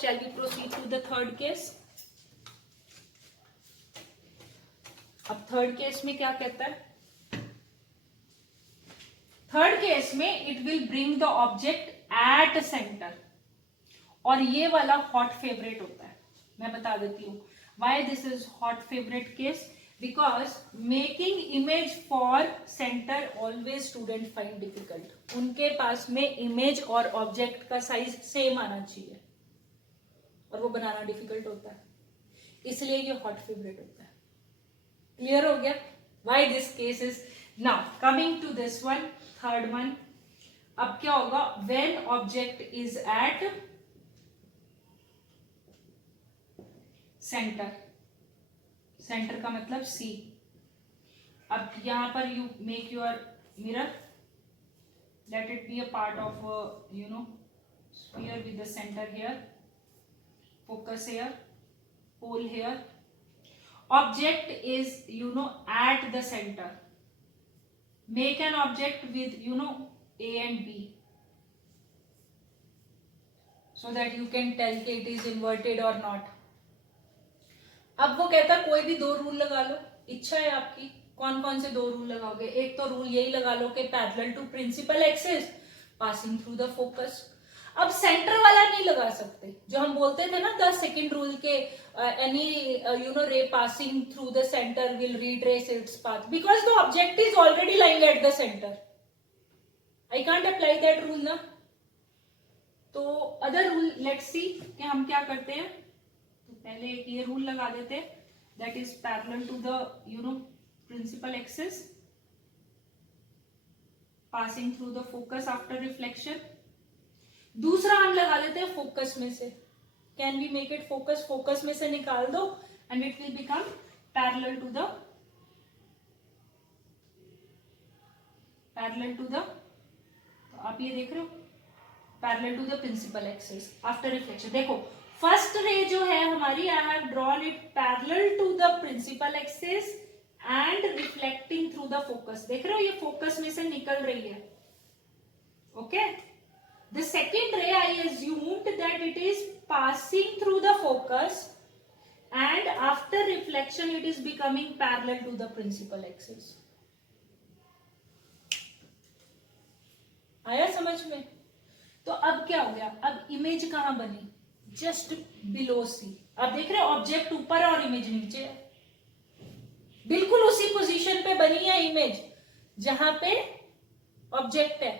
Shall we proceed to the third case? अब third case में क्या कहता है? थर्ड केस में it will bring the object at centre, और ये वाला हॉट फेवरेट होता है. मैं बता देती हूँ why this is hot favourite case. Because making image for centre always student find difficult. उनके पास में इमेज और ऑब्जेक्ट का साइज सेम आना चाहिए, और वो बनाना डिफिकल्ट होता है, इसलिए ये हॉट फेवरेट होता है. क्लियर हो गया why this case is. Now coming to this one, third one. अब क्या होगा? When object is at centre. Centre का मतलब सी. अब यहां पर you make your mirror, let it be a part of sphere with the center here, focus here, pole here. Object is at the center. Make an object with A and B, so that you can tell कि it is inverted or not. अब वो कहता है कोई भी दो rule लगा लो, इच्छा है आपकी. कौन कौन से दो रूल लगाओगे? एक तो रूल यही लगा लो कि parallel to principal axis passing through the focus. अब सेंटर वाला नहीं लगा सकते, जो हम बोलते थे ना द सेकंड रूल के any ray passing through the centre will retrace its path, because the object is already lying at the centre. I can't apply that rule ना. तो अदर रूल लेट्स सी कि हम क्या करते हैं. तो पहले एक ये रूल लगा देते हैं, that is parallel to the principal axis passing through the focus after reflection. दूसरा हम लगा देते हैं फोकस में से. Can we make it focus? Focus में से निकाल दो and it will become parallel to the तो आप ये देख रहे हो, parallel to the principal axis after reflection. देखो फर्स्ट रे जो है हमारी, I have drawn it parallel to the principal axis and reflecting through the focus. देख रहे हो ये फोकस में से निकल रही है. Okay. The second ray I assumed that it is passing through the focus and after reflection it is becoming parallel to the principal axis. आया समझ में? तो अब क्या हो गया? अब इमेज कहां बनी? जस्ट बिलो सी. आप देख रहे हो ऑब्जेक्ट ऊपर है और इमेज नीचे है. बिल्कुल उसी पोजीशन पे बनी है इमेज जहां पे ऑब्जेक्ट है.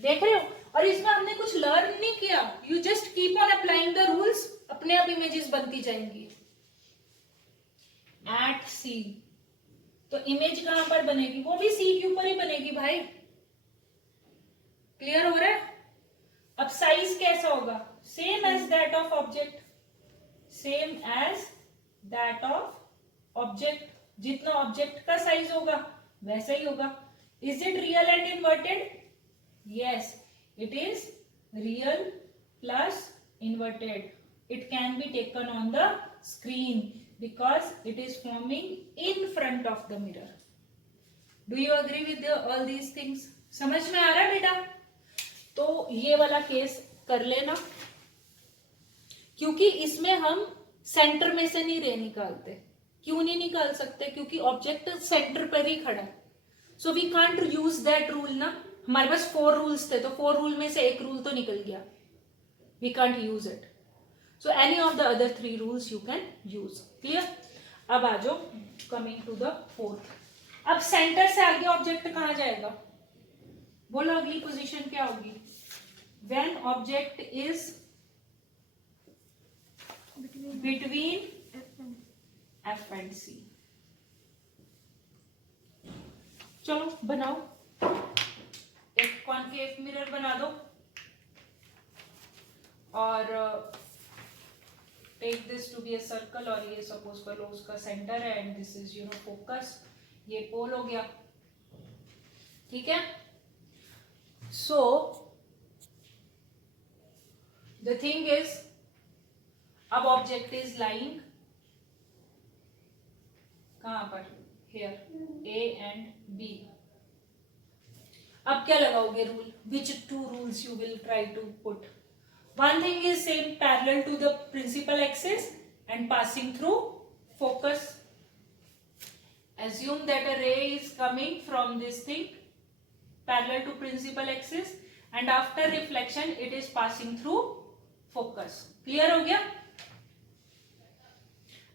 देख रहे हो? और इसमें हमने कुछ लर्न नहीं किया. You just keep on applying the rules, अपने आप इमेजेस बनती जाएंगी. एट सी, तो इमेज कहां पर बनेगी? वो भी सी के ऊपर ही बनेगी भाई. क्लियर हो रहा है? अब साइज कैसा होगा? Same as that of object. Same as that of object. जितना ऑब्जेक्ट का साइज होगा वैसा ही होगा. Is it real and inverted? Yes, it is real plus inverted. It can be taken on the screen because it is forming in front of the mirror. Do you agree with all these things? समझ में आ रहा है बेटा? तो ये वाला case कर लेना, क्योंकि इसमें हम सेंटर में से नहीं रे निकालते. क्यों नहीं निकाल सकते? क्योंकि ऑब्जेक्ट सेंटर पर ही खड़ा है. So we can't use that rule ना. हमारे पास 4 रूल्स थे, तो 4 रूल में से एक रूल तो निकल गया. We can't use it. So any of the other 3 rules you can use. Clear? अब आ जाओ कमिंग टू द फोर्थ. अब सेंटर से आगे ऑब्जेक्ट कहां जाएगा? बोलो अगली पोजीशन क्या होगी? When object is between F and C. चलो बनाओ. एक कॉन्केव मिरर बना दो और take this to be a circle, और ये सपोज कर लो उसका सेंटर है एंड दिस इज फोकस. ये पोल हो गया. ठीक है. सो द थिंग इज, अब ऑब्जेक्ट इज लाइंग कहां पर? Here, A and B. अब क्या लगाओगे rule? Which 2 rules you will try to put? One thing is same, parallel to the principal axis and passing through focus. Assume that a ray is coming from this thing parallel to principal axis and after reflection it is passing through focus. Clear हो गया?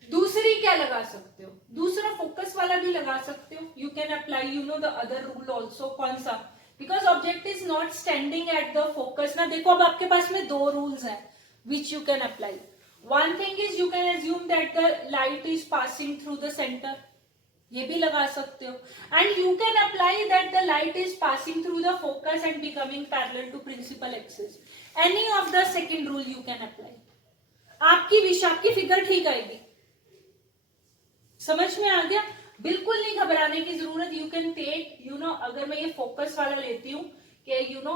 दूसरी क्या लगा सकते हो? दूसरा focus वाला भी लगा सकते हो. You can apply, you know, the other rule also. कौन सा? Because object is not standing at the focus. ना देखो अब आपके पास में दो rules हैं which you can apply. One thing is you can assume that the light is passing through the center. ये भी लगा सकते हो. And you can apply that the light is passing through the focus and becoming parallel to principal axis. Any of the second rule you can apply. आपकी figure ठीक आएगी. समझ में आ गया? बिल्कुल नहीं घबराने की जरूरत. You can take, you know, अगर मैं ये फोकस वाला लेती हूँ कि you know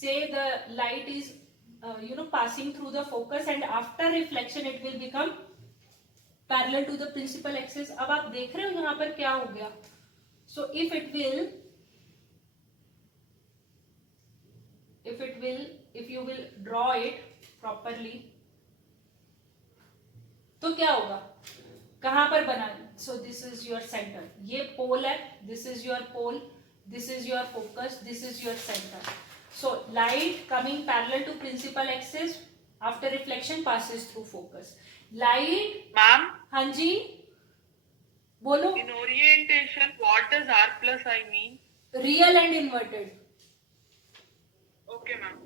say the light is you know passing through the focus and after reflection it will become parallel to the principal axis. अब आप देख रहे हो यहाँ पर क्या हो गया. सो if you will draw it properly, तो क्या होगा? कहां पर बना? So this is your centre. ये पोल है, this is your pole, this is your focus, this is your centre. So light coming parallel to principal axis after reflection passes through focus. Light ma'am, हाँ जी बोलो. In orientation what does R plus I mean? Real and inverted. Okay ma'am.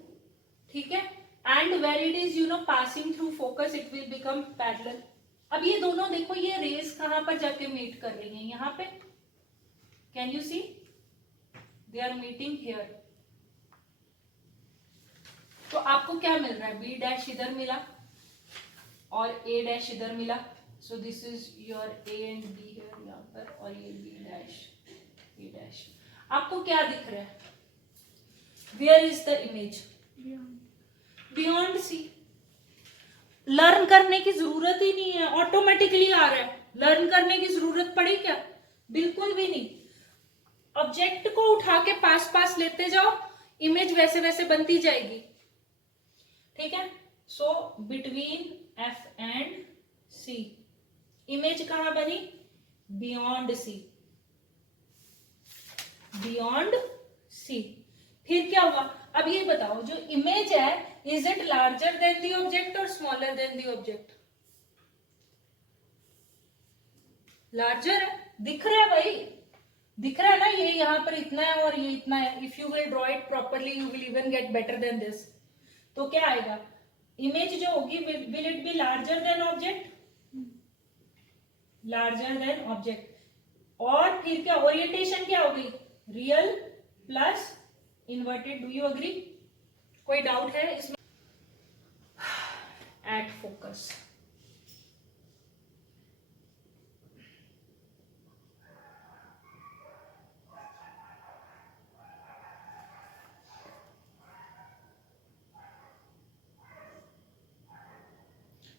ठीक है. And where it is you know passing through focus it will become parallel. अब ये दोनों देखो, ये रेस कहां पर जाके मीट कर रही हैं? यहां पे. Can you see? They are meeting here. तो आपको क्या मिल रहा है? बी डैश इधर मिला और ए डैश इधर मिला. सो this is your A and be here यहां पर, और ये बी डैश ए डैश. आपको क्या दिख रहा है? Where is the image? Beyond C. Learn करने की जरूरत ही नहीं है, ऑटोमेटिकली आ रहा है. लर्न करने की जरूरत पड़ी क्या? बिल्कुल भी नहीं. ऑब्जेक्ट को उठा के पास पास लेते जाओ, इमेज वैसे वैसे बनती जाएगी. ठीक है. So between F and C image कहां बनी? Beyond C. Beyond C. फिर क्या हुआ? अब ये बताओ, जो इमेज है is it larger than the object और smaller than the object? Larger है. दिख रहा है भाई, दिख रहा है ना. ये यहाँ पर इतना है और ये इतना है. If you will draw it properly you will even get better than this. तो क्या आएगा? इमेज जो होगी will it be larger than object? Larger than object. और फिर क्या ओरिएंटेशन क्या होगी? Real plus inverted. Do you agree? कोई डाउट है इसमें? At focus.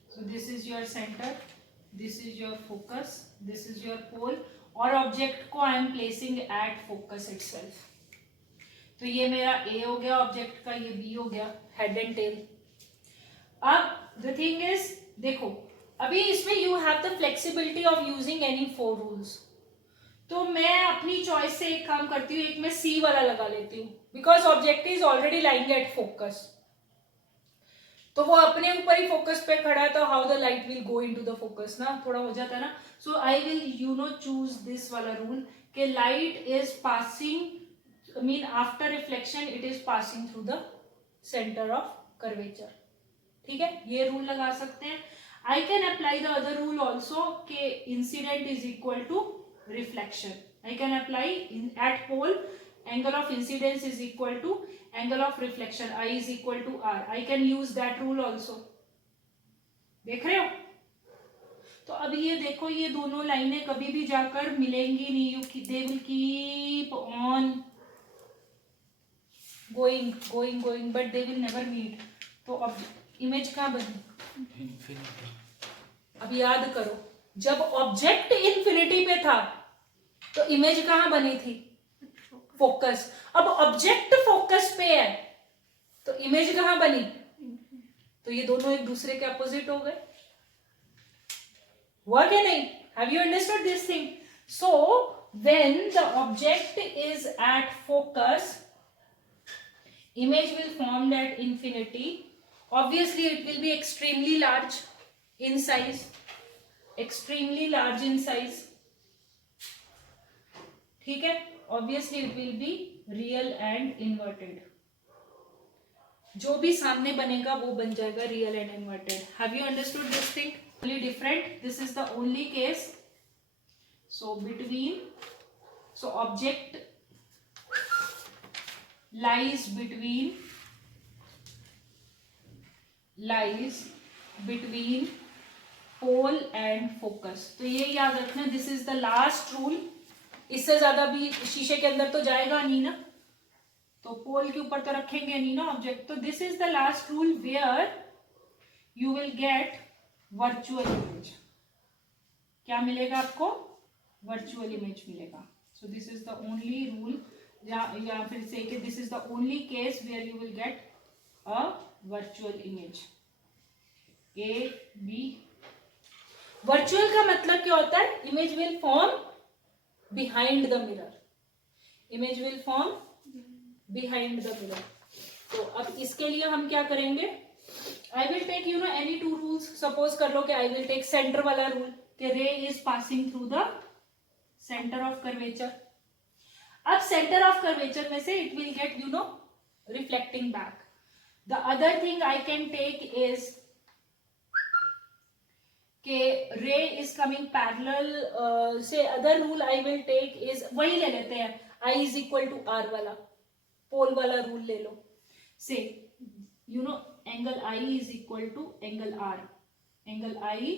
So this is your center, this is your focus, this is your pole, और object को I am placing at focus itself. तो ये मेरा ए हो गया ऑब्जेक्ट का, ये बी हो गया हेड एंड टेल. अब द थिंग इज, देखो अभी इसमें you have the flexibility of using any 4 rules. तो मैं अपनी चॉइस से एक काम करती हूँ, एक मैं सी वाला लगा लेती हूँ because object is already lying at focus. तो वो अपने ऊपर ही फोकस पे खड़ा है, तो how the light will go into the focus ना, थोड़ा हो जाता है ना. So I will you know choose this वाला रूल कि light is passing, mean after reflection it is passing through the centre of curvature. ठीक है, ये रूल लगा सकते हैं. I can apply the other rule also के incident is equal to reflection. I can apply at pole angle of incidence is equal to angle of reflection, I is equal to R. I can use that rule also. देख रहे हो? तो अब ये देखो, ये दोनों लाइनें कभी भी जाकर मिलेंगी नहीं. They will keep on going but they will never meet. तो अब इमेज कहाँ बनी? अब याद करो, जब ऑब्जेक्ट इन्फिनिटी पे था तो इमेज कहाँ बनी थी? फोकस. अब ऑब्जेक्ट फोकस पे है तो इमेज कहां बनी? तो ये दोनों एक दूसरे के अपोजिट हो गए, हुआ क्या नहीं? Have you understood this thing? So when the object is at focus, image will formed at infinity. Obviously it will be extremely large in size, extremely large in size, ठीक है? Obviously it will be real and inverted. जो भी सामने बनेगा वो बन जाएगा real and inverted. Have you understood this thing? Only different. This is the only case. So between, so object lies between pole and focus. तो ये याद रखना, this is the last rule. इससे ज्यादा भी शीशे के अंदर तो जाएगा नहीं ना, तो पोल के ऊपर तो रखेंगे नहीं ना ऑब्जेक्ट. तो this is the last rule where you will get virtual image. क्या मिलेगा आपको? वर्चुअल इमेज मिलेगा. So this is the only rule, या फिर से कि this is the only case where you will get a virtual image. A B. Virtual का मतलब क्या होता है? Image will form behind the mirror. Image will form behind the mirror. तो अब इसके लिए हम क्या करेंगे? आई will take you know any two rules. Suppose कर लो कि आई विल टेक सेंटर वाला रूल कि ray is passing through the centre of curvature. अब सेंटर ऑफ कर्वेचर में से it will get you know reflecting back. The other thing I can take is के ray is coming parallel. Say other rule I will take is, वही ले लेते हैं, I is equal to R वाला, पोल वाला rule ले लो. Say you know angle I is equal to angle R. Angle I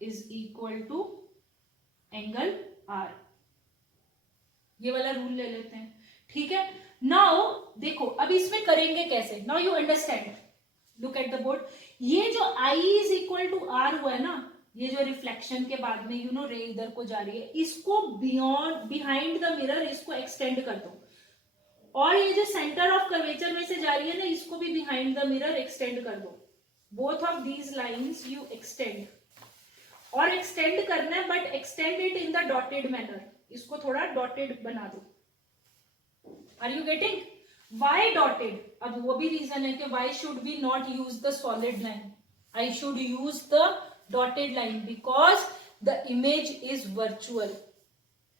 is equal to angle R. ये वाला रूल ले लेते हैं, ठीक है? नाउ देखो अब इसमें करेंगे कैसे. Now you understand, look at the board. ये जो आई इज इक्वल टू आर हुआ है ना, ये जो रिफ्लेक्शन के बाद में यू नो रे इधर को जा रही है, इसको बियॉन्ड बिहाइंड द मिरर इसको एक्सटेंड कर दो. और ये जो सेंटर ऑफ कर्वेचर में से जा रही है ना, इसको भी बिहाइंड द मिरर एक्सटेंड कर दो. Both of these lines you extend. और एक्सटेंड करना है, but extend it in the dotted manner. इसको थोड़ा डॉटेड बना दो. Are you getting? Why dotted? अब वो भी रीजन है कि why should be not use the solid line. I should use the dotted line because the image is virtual.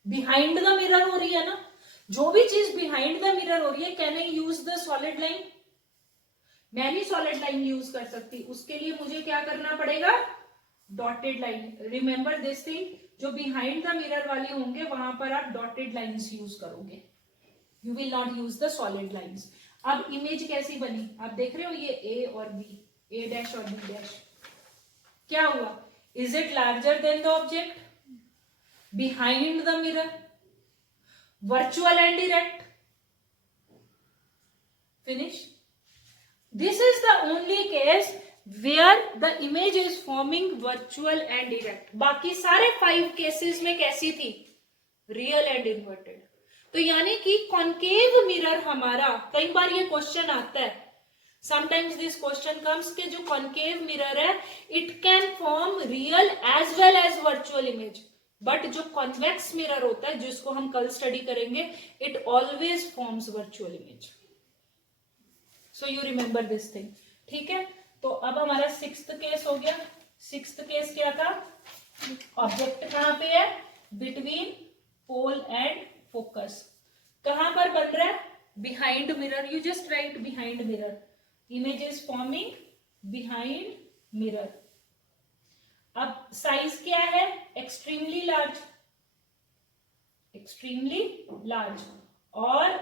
Behind the mirror हो रही है ना, जो भी चीज बिहाइंड द मिरर हो रही है, can I use the solid line? मैं नहीं सॉलिड लाइन यूज कर सकती. उसके लिए मुझे क्या करना पड़ेगा? Dotted line. Remember this thing, जो बिहाइंड द मिरर वाले होंगे वहां पर आप डॉटेड लाइंस यूज करोगे. You will not use the solid lines. अब इमेज कैसी बनी आप देख रहे हो, ये ए और बी, ए डैश और बी डैश. क्या हुआ? Is it larger then the object? Behind the mirror, virtual and direct. Finish. This is the only case where the image is forming virtual and direct. बाकी सारे 5 केसेस में कैसी थी? Real and inverted. तो यानी कि कॉन्केव मिरर हमारा, कई बार ये क्वेश्चन आता है, समटाइम्स दिस क्वेश्चन कम्स के जो कॉन्केव मिरर है it can form real as well as virtual image. But जो कॉन्वेक्स मिरर होता है, जिसको हम कल स्टडी करेंगे, it always forms virtual image. So you remember this thing, ठीक है? तो अब हमारा 6th केस हो गया. 6th केस क्या था? ऑब्जेक्ट कहां पे है? Between pole and focus. कहां पर बन रहा है? Behind mirror. You just right behind mirror. Image is forming behind mirror. अब साइज क्या है? Extremely large. Extremely large. और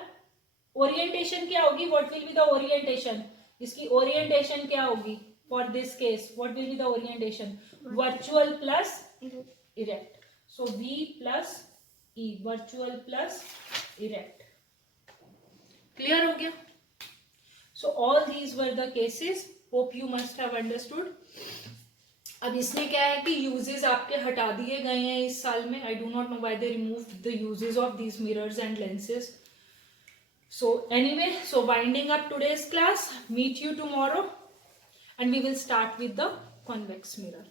ओरिएंटेशन क्या होगी? What will be the orientation? इसकी ओरिएंटेशन क्या होगी? For this case what will be the orientation? Virtual plus erect. So V plus E, virtual plus erect. Clear हो गया? So all these were the cases. Hope you must have understood. अब इसमें क्या है कि uses आपके हटा दिए गए हैं इस साल में. I do not know why they removed the uses of these mirrors and lenses. So anyway, so winding up today's class, meet you tomorrow. and we will start with the convex mirror.